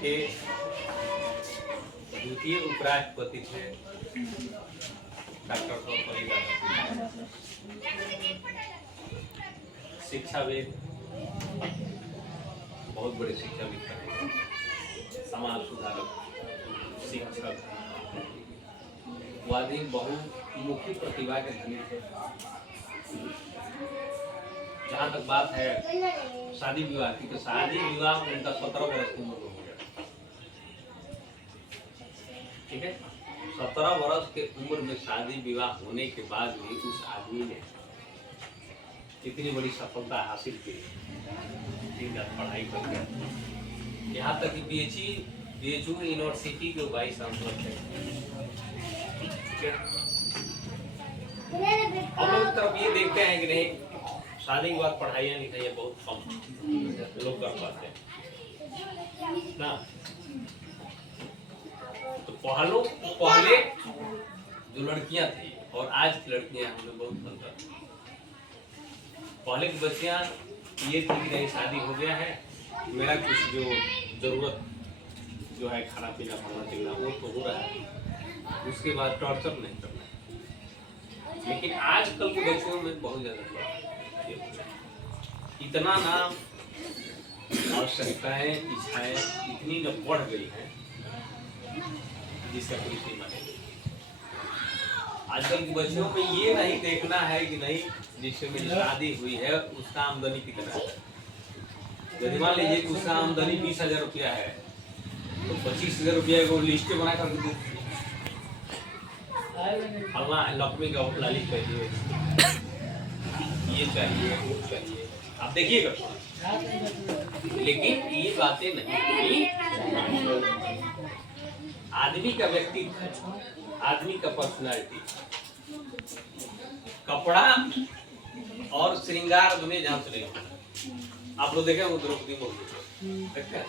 के द्वितीय उपराष्ट्रपति थे डॉक्टर सर्वपल्ली राधाकृष्णन। शिक्षाविद, बहुत बड़े शिक्षाविद थे, समाज सुधारक, शिक्षक, वादी, बहुमुखी प्रतिभा के धनी थे। जहाँ तक बात है शादी विवाह की, तो शादी विवाह उनका 17 वर्ष की उम्र में हो गया। ठीक है, 17 वर्ष के उम्र में शादी विवाह होने के बाद भी उस आदमी ने इतनी बड़ी सफलता हासिल की, पढ़ाई करके, यहाँ तक कि बीएचयू यूनिवर्सिटी के वाइस चांसलर थे। हम लोग तरफ ये देखते हैं कि नहीं, शादी के बाद पढ़ाइयाँ लिखाइयाँ बहुत कम लोग कर पाते हैं ना। तो पहले जो लड़कियां थी और आज की लड़कियां हमें बहुत अंतर। पहले की बच्चियां ये थी कि नहीं, शादी हो गया है, मेरा कुछ जो जरूरत जो है खाना पीना खाना पीना वो तो हो रहा है, उसके बाद टॉर्चर नहीं करना। लेकिन आजकल के बच्चों में बहुत ज्यादा इतना ना आवश्यकताएं, इच्छाएं इतनी न बढ़ गई हैं जिसका कोई सीमा नहीं। आजकल के बच्चों में ये नहीं देखना है कि नहीं, जिससे मेरी शादी हुई है उसका आमदनी कितना है। यदि मान लीजिए कि उसका आमदनी 20,000 रुपया है, तो 25,000 रुपया को लिस्ट बना कर फलना लक्ष्मी का लाली चाहिए, ये चाहिए, वो चाहिए, आप देखिएगा। लेकिन ये बातें नहीं, आदमी का व्यक्तित्व, आदमी का पर्सनालिटी, कपड़ा और श्रृंगार दुनिया जहाँ चले आप लोग देखे होंगे द्रौपदी मुर्मू, देखते हैं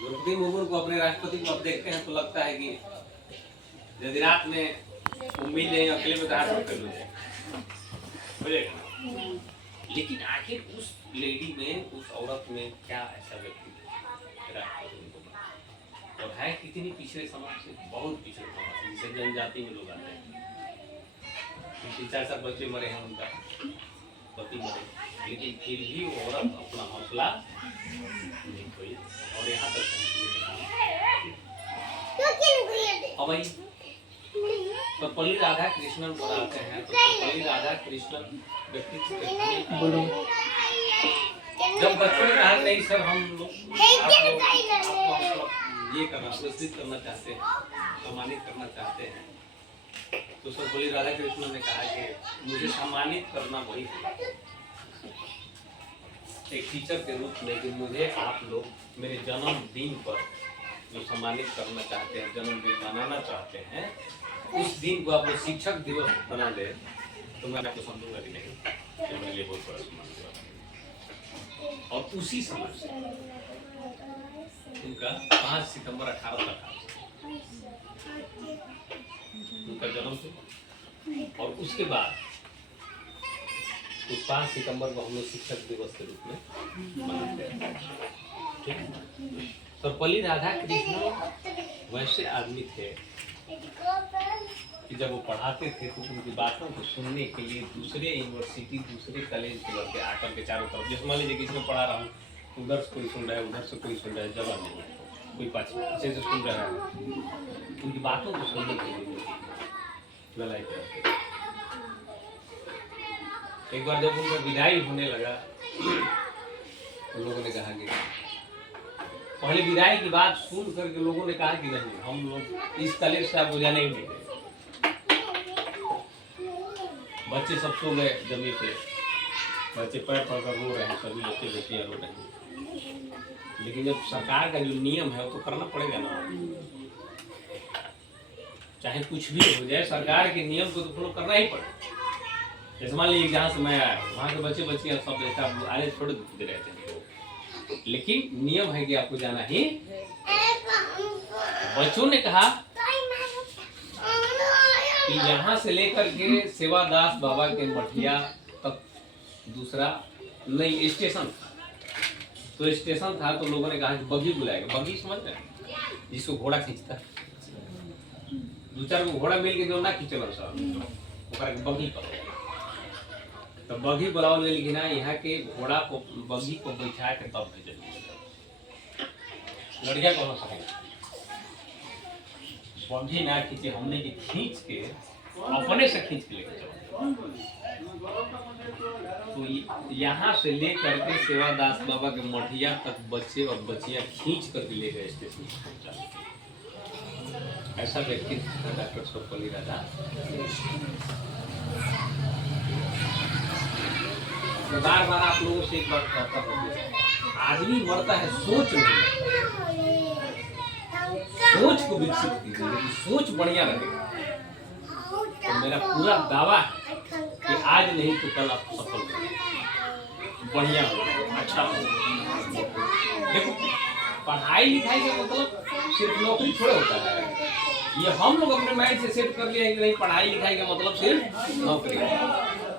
द्रौपदी मुर्मू को अपने राष्ट्रपति को आप देखते हैं तो लगता है कि यदि रात में उम्मीद नहीं, अकेले में हाथ कर लो। लेकिन आखिर उस लेडी में, उस औरत में क्या ऐसा व्यक्ति और है, कितनी पिछड़े समाज से, बहुत पिछड़े समाज से, जिसे जनजाति में लोग आते हैं। 3-4 बच्चे मरे हैं, उनका पति मरे, लेकिन फिर भी वो औरत अपना हौसला नहीं खोई और यहाँ तक सर्वपल्ली राधाकृष्णन बताते हैं। तो सर्वपल्ली राधाकृष्णन व्यक्तित्व जब बच्चों ने कहा नहीं सर हम लोग ये करना, पुरस्कृत करना चाहते हैं, सम्मानित करना चाहते हैं, तो सर्वपल्ली राधाकृष्णन ने कहा कि मुझे सम्मानित करना वही है एक टीचर के रूप में, कि मुझे आप लोग मेरे जन्मदिन पर जो सम्मानित करना चाहते हैं, जन्मदिन मनाना चाहते हैं, उस दिन को आप लोग शिक्षक दिवस बना दे तो मैं आपको समझूंगा कि नहीं, मेरे लिए बहुत बड़ा सम्मान हुआ। और उसी समय से उनका 5 सितंबर 18 उनका जन्म हुआ और उसके बाद उस 5 सितंबर को हम लोग शिक्षक दिवस के रूप में मनाते हैं। सर्वपल्ली राधाकृष्णन वैसे आदमी थे कि जब वो पढ़ाते थे तो उनकी बातों को सुनने के लिए दूसरे यूनिवर्सिटी, दूसरे कॉलेज के लड़के आकर के चारों तरफ, जैसे मान लीजिए कि इसमें पढ़ा रहा हूँ, उधर से कोई सुन रहा है, उधर से कोई सुन रहा है, जगह नहीं है, कोई पीछे से सुन रहा है, उनकी बातों को सुनने के लिए लड़ाई करते। एक बार जब उनका विदाई होने लगा तो लोगों ने कहा कि पहले विदाई की बात सुन करके लोगों ने कहा कि नहीं, हम लोग इस कॉलेज से आपको जाने ही नहीं देंगे। बच्चे सब सो गए जमीन पे, बच्चे पैर पकड़ रो रहे हैं, सभी बच्चे बच्चियां रो रहे हैं। लेकिन जब सरकार का जो नियम है वो तो करना पड़ेगा ना, चाहे कुछ भी हो जाए, सरकार के नियम को तो फॉलो करना ही पड़ेगा। जैसे मान लीजिए जहाँ से मैं आया वहाँ के बच्चे बच्चियां सब ऐसा आगे छोड़ दे रहे थे, लेकिन नियम है कि आपको जाना ही। बच्चों ने कहा कि यहाँ से लेकर के सेवादास बाबा के मठिया तक दूसरा नई स्टेशन था, तो स्टेशन था, तो लोगों ने कहा कि बग्घी बुलाएगा। बग्घी समझ रहे हैं, जिसको घोड़ा खींचता है। 2-4 को घोड़ा मिल के जो ना खींचल सब ओकरा के बग्घी कहल। तो बग्घी बुलावल गेल कि ना, यहाँ के घोड़ा को बग्घी को बैठा के तब भेजल। लड़किया कौन सके बग्घी ना खींचे, हमने के खींच के अपने से खींच के लेके चलो। तो यहाँ से लेकर के सेवादास बाबा के मठिया तक बच्चे और बच्चियां खींच करके ले गए स्टेशन। ऐसा व्यक्ति डॉक्टर सर्वपल्ली राधा। बार बार आप लोगों से एक बात कहता हूँ, आदमी मरता है सोच नहीं, सोच को विकसित कीजिए। यदि सोच बढ़िया रहेगा तो मेरा पूरा दावा है कि आज नहीं तो कल आप सफल होंगे, बढ़िया होगा, अच्छा होगा। देखो, पढ़ाई लिखाई का मतलब सिर्फ नौकरी थोड़ा होता है। ये हम लोग अपने माइंड से सेट कर लिया है कि नहीं, पढ़ाई लिखाई का मतलब सिर्फ नौकरी है,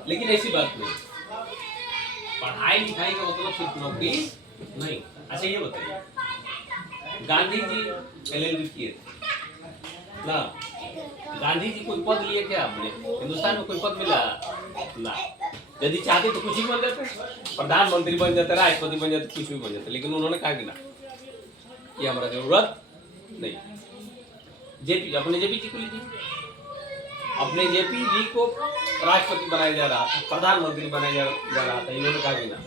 लेकिन ऐसी बात नहीं। पढ़ाई लिखाई का मतलब सिर्फ नौकरी नहीं। अच्छा ये बताइए, गांधी जी LLB किए थे ना, गांधी जी कोई पद लिए क्या आपने? हिंदुस्तान में कोई पद मिला ना? यदि चाहते तो कुछ ही बन जाते, प्रधानमंत्री बन जाते, राष्ट्रपति बन जाते, कुछ भी बन जाते, लेकिन उन्होंने कहा कि ना, ये हमारा जरूरत नहीं। जेपी, अपने जेपी जी को लीजिए, अपने जेपी जी को राष्ट्रपति बनाया जा रहा था, प्रधानमंत्री बनाया जा रहा था, इन्होंने कहा कि ना,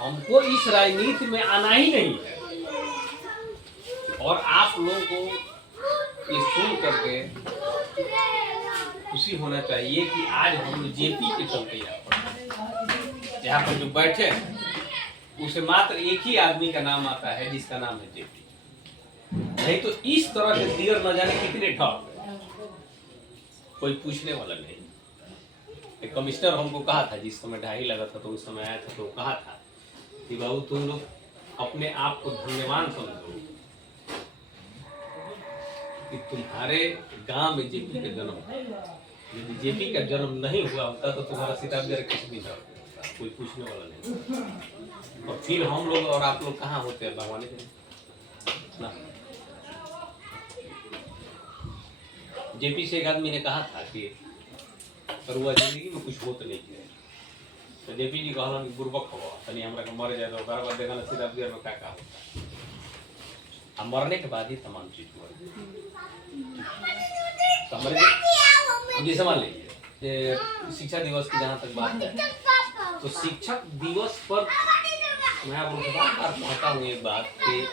हमको इस राजनीति में आना ही नहीं है। और आप लोगों को ये सुन करके खुशी होना चाहिए कि आज हम जेपी के चलते यहाँ पर जो बैठे उसे मात्र एक ही आदमी का नाम आता है, जिसका नाम है जेपी। नहीं तो इस तरह के दियर न जाने कितने ठग, कोई पूछने वाला नहीं। एक कमिश्नर हमको कहा था, जिस समय ढाई लगा था, तो उस समय आया था, तो कहा था कि बाबू तुम लोग अपने आप को धन्यवान समझो कि तुम्हारे गांव में जेपी का जन्म हुआ। यदि जेपी का जन्म नहीं हुआ होता तो तुम्हारा सिताबगर किसी भी ना होता, कोई पूछने वाला नहीं। और फिर हम लोग और आप लोग कहाँ होते हैं भगवान के ना। जेपी से एक आदमी ने कहा था कि रुआ जिंदगी में कुछ होत नहीं है, तो जेपी जी कहलन कि बुर्बक हो तनी हमरा के मर जाए तो ओकरा बाद देखल सिताबगर में का होता। हम मरने के बाद ही तमाम चीज हुआ। जैसे मान लीजिए शिक्षा दिवस की जहाँ तक बात है, तो शिक्षक दिवस पर मैं आप लोगों से बार-बार कहता हूँ एक बात कि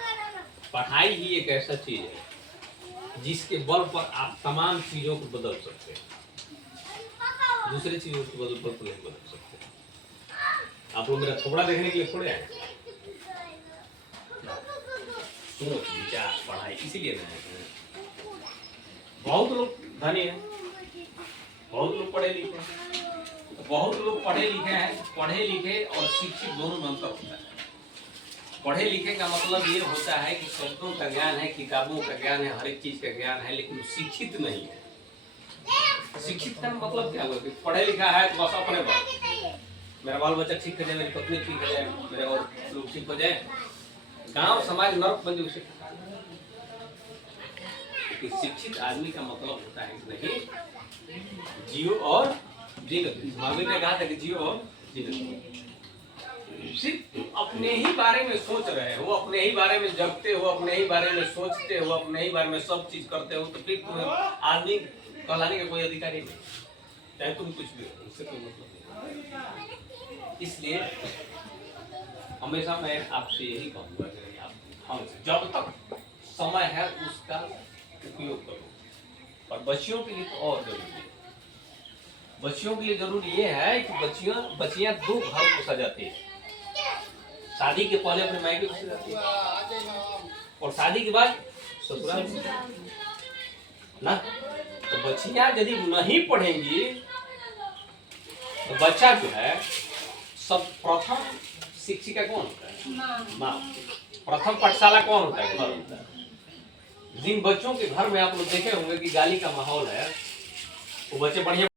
पढ़ाई ही एक ऐसा चीज है जिसके बल पर आप तमाम चीजों को बदल सकते हैं, दूसरी चीजों को बदल पर नहीं बदल सकते। आप लोग मेरा थोड़ा देखने के लिए थोड़े आए, सोच विचार पढ़ाई इसीलिए नहीं। बहुत लोग धनी हैं, बहुत लोग पढ़े लिखे हैं, बहुत लोग पढ़े लिखे हैं। पढ़े लिखे और शिक्षित दोनों में अंतर होता है। पढ़े लिखे का मतलब ये होता है कि शब्दों का ज्ञान है, किताबों का ज्ञान है, हर एक चीज का ज्ञान है, लेकिन शिक्षित नहीं है। शिक्षित का मतलब क्या हुआ कि पढ़े लिखा है तो बस अपने बात, मेरा बाल बच्चा ठीक हो जाए, मेरी पत्नी ठीक हो जाए, मेरे और लोग ठीक हो जाए, गांव समाज नरक बन जाए। शिक्षित आदमी का मतलब होता है नहीं, जियो और जीने। महावीर ने कहा था कि जियो और जीने। सिर्फ अपने ही बारे में सोच रहे हो, अपने ही बारे में जगते हो, अपने ही बारे में सोचते हो, अपने ही बारे में सब चीज करते हो, तो फिर तुम्हें आदमी कहलाने का कोई अधिकार ही नहीं, चाहे तुम कुछ भी हो, उससे कोई मतलब नहीं। इसलिए हमेशा मैं आपसे यही कहूँगा कि आप हमसे जब तक समय है उसका उपयोग करो। और बच्चियों के लिए तो और जरूरी है। बच्चियों के लिए जरूरी ये है कि बच्चियां 2 घर को सजाती है। शादी के पहले अपने मायके को सजाती है और शादी के बाद ससुराल ना। तो बच्चियां यदि नहीं पढ़ेंगी तो बच्चा जो है, सब प्रथम शिक्षिका कौन होता है? माँ। प्रथम पाठशाला कौन होता है? घर होता है। जिन बच्चों के घर में आप लोग देखे होंगे कि गाली का माहौल है, वो बच्चे बढ़िया